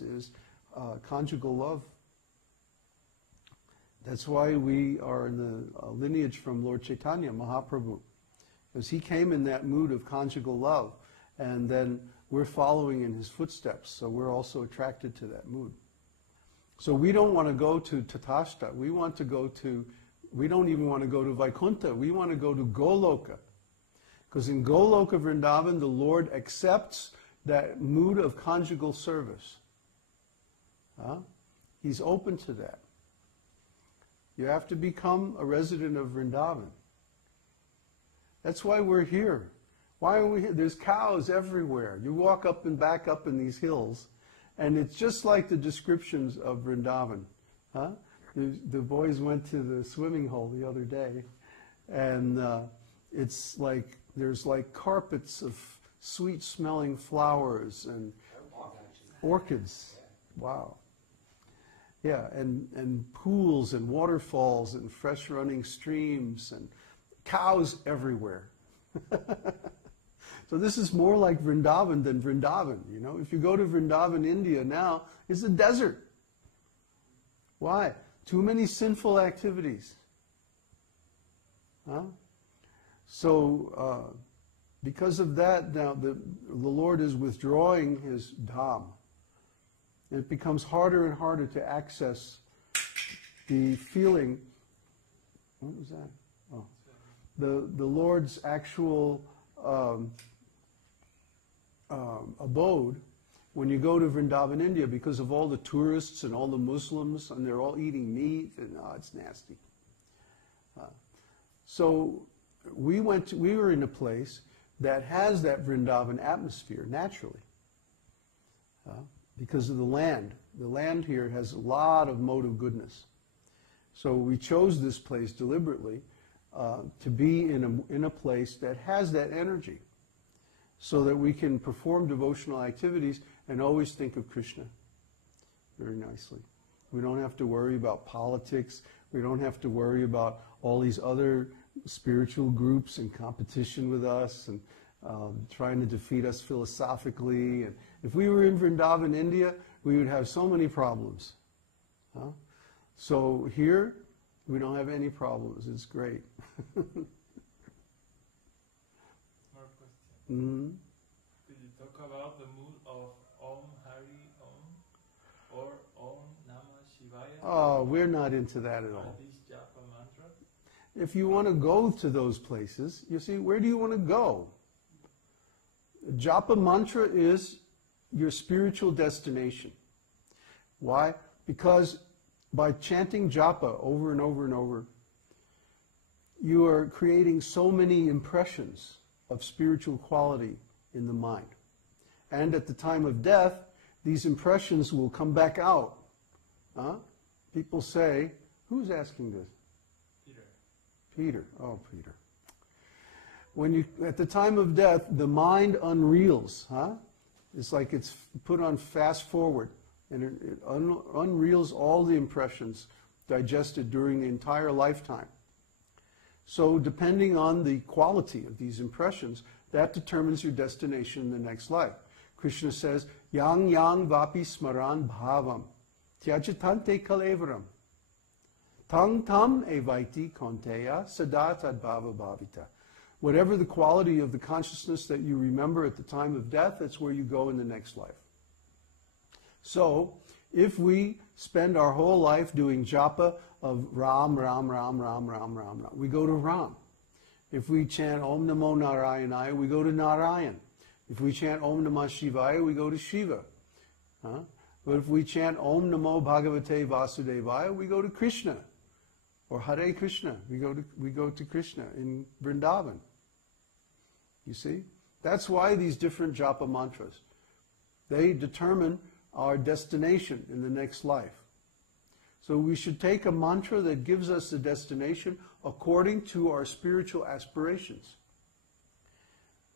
is conjugal love. That's why we are in the lineage from Lord Chaitanya Mahaprabhu, because he came in that mood of conjugal love, and then we're following in his footsteps, so we're also attracted to that mood. So we don't want to go to Tatashta. We don't even want to go to Vaikuntha. We want to go to Goloka. Because in Goloka Vrindavan, the Lord accepts that mood of conjugal service. He's open to that. You have to become a resident of Vrindavan. That's why we're here. Why are we here? There's cows everywhere. You walk up and back up in these hills, and it's just like the descriptions of Vrindavan. The boys went to the swimming hole the other day, and it's like there's like carpets of sweet-smelling flowers and orchids. Wow. Yeah, and pools and waterfalls and fresh running streams and cows everywhere. So this is more like Vrindavan than Vrindavan. You know, if you go to Vrindavan, India now, it's a desert. Why? Too many sinful activities. So because of that, now the Lord is withdrawing his dham. It becomes harder and harder to access the feeling. What was that? Oh, the Lord's actual abode when you go to Vrindavan, India, because of all the tourists and all the Muslims, and they're all eating meat, and it's nasty. So we were in a place that has that Vrindavan atmosphere naturally. Because of the land. The land here has a lot of mode of goodness. So we chose this place deliberately to be in a place that has that energy, so that we can perform devotional activities and always think of Krishna very nicely. We don't have to worry about politics. We don't have to worry about all these other spiritual groups in competition with us and trying to defeat us philosophically. And if we were in Vrindavan, India, we would have so many problems. So here, we don't have any problems. It's great. More questions. Mm-hmm. Could you talk about the mood of Om Hari Om or Om Namah Shivaya? Oh, we're not into that at all. These japa mantra? If you want to go to those places, you see, where do you want to go? Japa mantra is your spiritual destination. Why? Because by chanting japa over and over and over, you are creating so many impressions of spiritual quality in the mind. And at the time of death, these impressions will come back out. People say, who's asking this? Peter. Peter. Oh, Peter. At the time of death, the mind unreels. It's like it's put on fast forward, and it unreels all the impressions digested during the entire lifetime. So depending on the quality of these impressions, that determines your destination in the next life. Krishna says, yang yang vapi smaran bhavam, tyajatante kalevaram, tang tam evaiti konteya sada tad bhava bhavita. Whatever the quality of the consciousness that you remember at the time of death, that's where you go in the next life. So, if we spend our whole life doing japa of Ram, Ram, Ram, Ram, Ram, Ram, Ram, we go to Ram. If we chant Om Namo Narayanaya, we go to Narayan. If we chant Om Namah Shivaya, we go to Shiva. But if we chant Om Namo Bhagavate Vasudevaya, we go to Krishna. Or Hare Krishna, we go to Krishna in Vrindavan. You see? That's why these different japa mantras, they determine our destination in the next life. So we should take a mantra that gives us the destination according to our spiritual aspirations.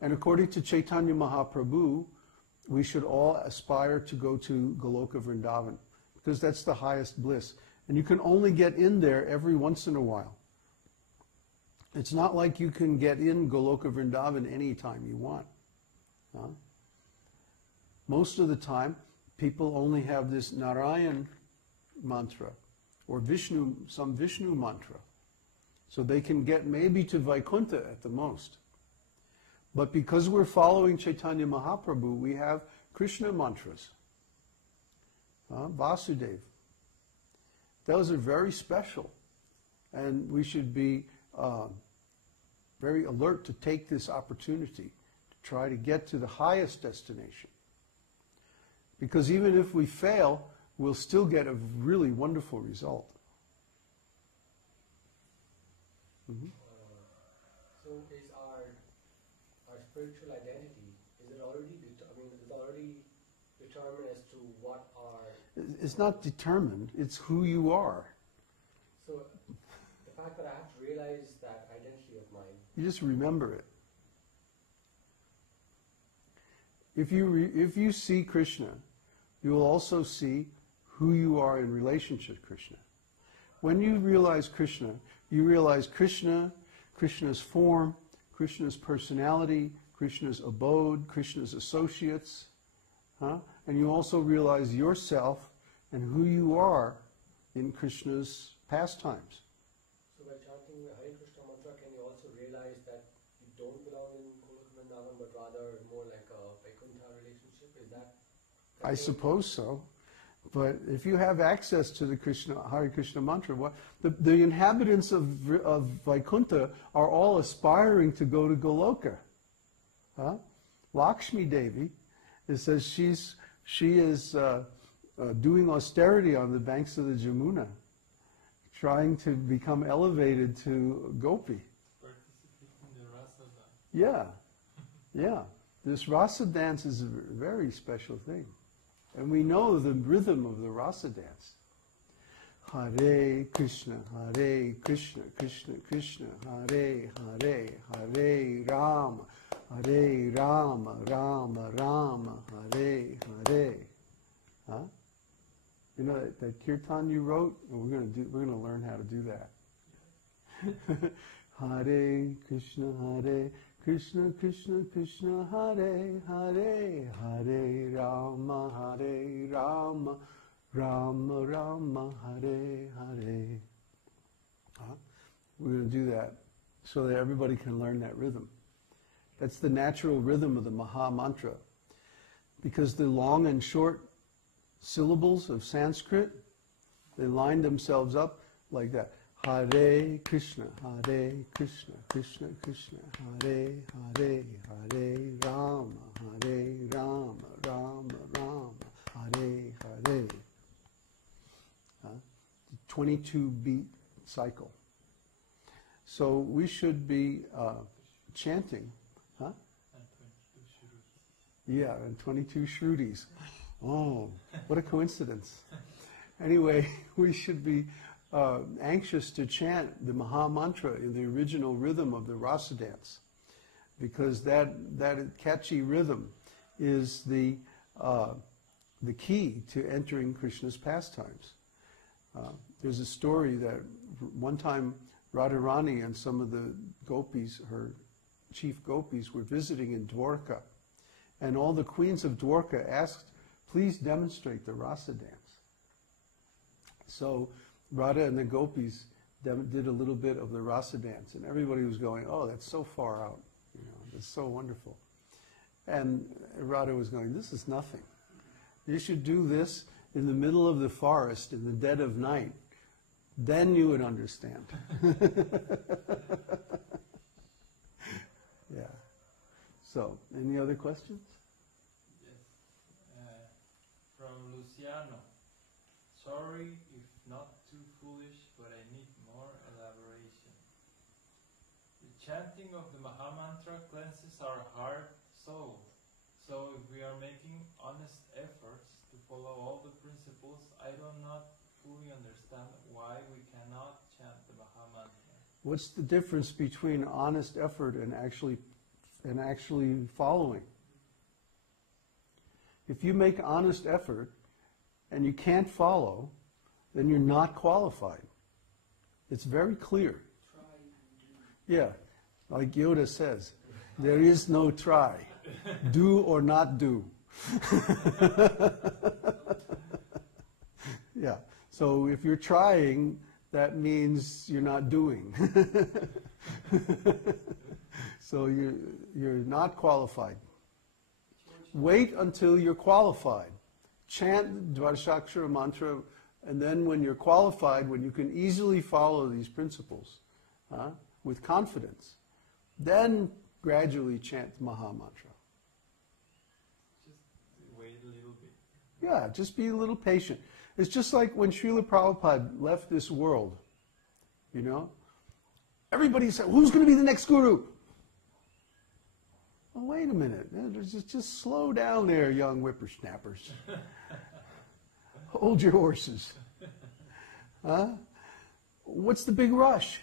And according to Chaitanya Mahaprabhu, we should all aspire to go to Goloka Vrindavan, because that's the highest bliss. And you can only get in there every once in a while. It's not like you can get in Goloka Vrindavan anytime you want. Most of the time, people only have this Narayan mantra or Vishnu, some Vishnu mantra. So they can get maybe to Vaikuntha at the most. But because we're following Chaitanya Mahaprabhu, we have Krishna mantras. Vasudeva. Those are very special. And we should be very alert to take this opportunity to try to get to the highest destination. Because even if we fail, we'll still get a really wonderful result. Mm-hmm. So is our spiritual identity, is it already determined as to what our... It's not determined, it's who you are. So the fact that I have to realize that identity of mine... You just remember it. If you see Krishna, you will also see who you are in relationship to Krishna. When you realize Krishna, you realize Krishna, Krishna's form, Krishna's personality, Krishna's abode, Krishna's associates. And you also realize yourself and who you are in Krishna's pastimes. So by chanting the Hare Krishna mantra, can you also realize that you don't belong in Vrindavan, but rather more like a Vaikuntha relationship? Is that... I suppose so. But if you have access to the Hare Krishna mantra, the inhabitants of Vaikuntha are all aspiring to go to Goloka. Lakshmi Devi, it says she is doing austerity on the banks of the Jamuna, trying to become elevated to Gopi. Participating in the rasa dance. Yeah. This rasa dance is a very special thing. And we know the rhythm of the rasa dance. Hare Krishna, Krishna Krishna, Hare Hare, Hare Rama, Rama Rama, Hare Hare. You know that kirtan you wrote? We're going to learn how to do that. Hare Krishna, Krishna Krishna Krishna, Hare Hare, Hare Rama, Rama Rama, Hare Hare. We're going to do that so that everybody can learn that rhythm. That's the natural rhythm of the Maha Mantra. Because the long and short syllables of Sanskrit, they line themselves up like that. Hare Krishna, Krishna Krishna, Hare Hare, Hare Rama, Rama Rama, Hare Hare. 22 beat cycle. So we should be chanting. And 22 Yeah, and 22 Shrutis. Oh, what a coincidence. Anyway, we should be anxious to chant the Maha Mantra in the original rhythm of the rasa dance, because that catchy rhythm is the key to entering Krishna's pastimes. There's a story that one time Radharani and some of the gopis, her chief gopis, were visiting in Dwarka, and all the queens of Dwarka asked, please demonstrate the rasa dance. So Radha and the gopis did a little bit of the rasa dance, and everybody was going, oh, that's so far out, that's so wonderful. And Radha was going, this is nothing. You should do this in the middle of the forest in the dead of night. Then you would understand. Yeah. So, any other questions? Yes. From Luciano. Sorry if not too foolish, but I need more elaboration. The chanting of the Maha Mantra cleanses our heart, soul. So if we are making honest efforts to follow all the principles, I do not fully understand why we cannot chant the Maha Mantra. What's the difference between honest effort and actually following? If you make honest effort and you can't follow, then you're not qualified. It's very clear. Yeah, like Yoda says, there is no try. Do or not do. Yeah. So if you're trying, that means you're not doing. So you're not qualified. Wait until you're qualified. Chant Dvadashakshara mantra, and then when you're qualified, when you can easily follow these principles with confidence, then gradually chant Maha Mantra. Just wait a little bit. Yeah, just be a little patient. It's just like when Srila Prabhupada left this world, you know? Everybody said, who's going to be the next guru? Oh, wait a minute. Just slow down there, young whippersnappers. Hold your horses. Huh? What's the big rush?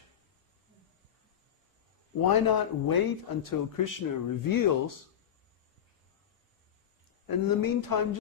Why not wait until Krishna reveals, and in the meantime,